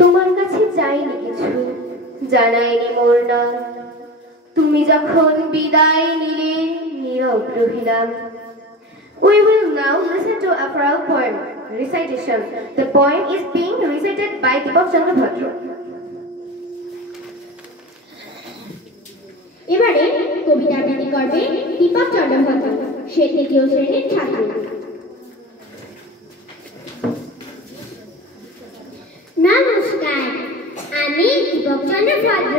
তোমার কাছে চাইনি কিছু, জানাইনি মোর নাম। তুমি যখন বিদায় নিলে নীরব রহিলাম। We will now listen to a proud poem recitation. The poem is being recited by Deepak Chandra Bhadra. এবারে কবিতা আবৃত্তি করবে দীপক চন্দ্র ভদ্র, সে তৃতীয় শ্রেণীর ছাত্র। নমস্কার, আমি দীপক চন্দ্র ভদ্র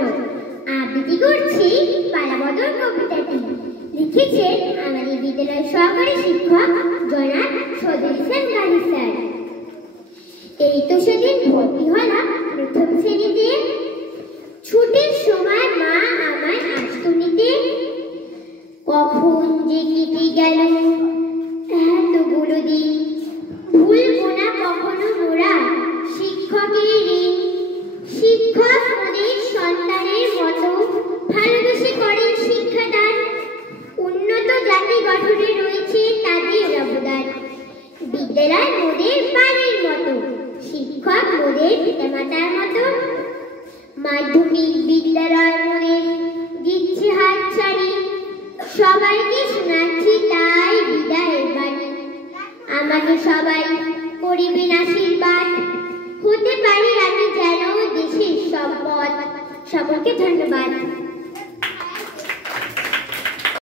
আবৃত্তি করছি পালাবদল কবিতাটি। লিখেছেন আমাদের বিদ্যালয়ের সহকারী শিক্ষক জনাব সদর হোসেন গাজী স্যার। এই তো সেদিন ভর্তি হলাম প্রথম শ্রেণীতে। ছুটির সময় মা আমায় আসতো নিতে। কখন যে কেটে গেল এতগুলো দিন, ভুলবো না কখনো মোরা শিক্ষকের ঋণ। শিক্ষক ওদের সন্তানের মতো ভালোবেসে করেন শিক্ষাদান। উন্নত জাতি গঠনে রয়েছে তাদের অবদান। বিদ্যালয় মোদের বাড়ির মতো, শিক্ষক মোদের পিতামাতার মতো। মাধ্যমিক বিদ্যালয় মোদের দিচ্ছে হাত ছাড়ি, সবাইকে শোনাচ্ছি তাই বিদায়ের বাণী। আমাকে সবাই করিবেন আশীর্বাদ, হতে পারি আমি যেন দেশের সম্পদ। সকলকে ধন্যবাদ।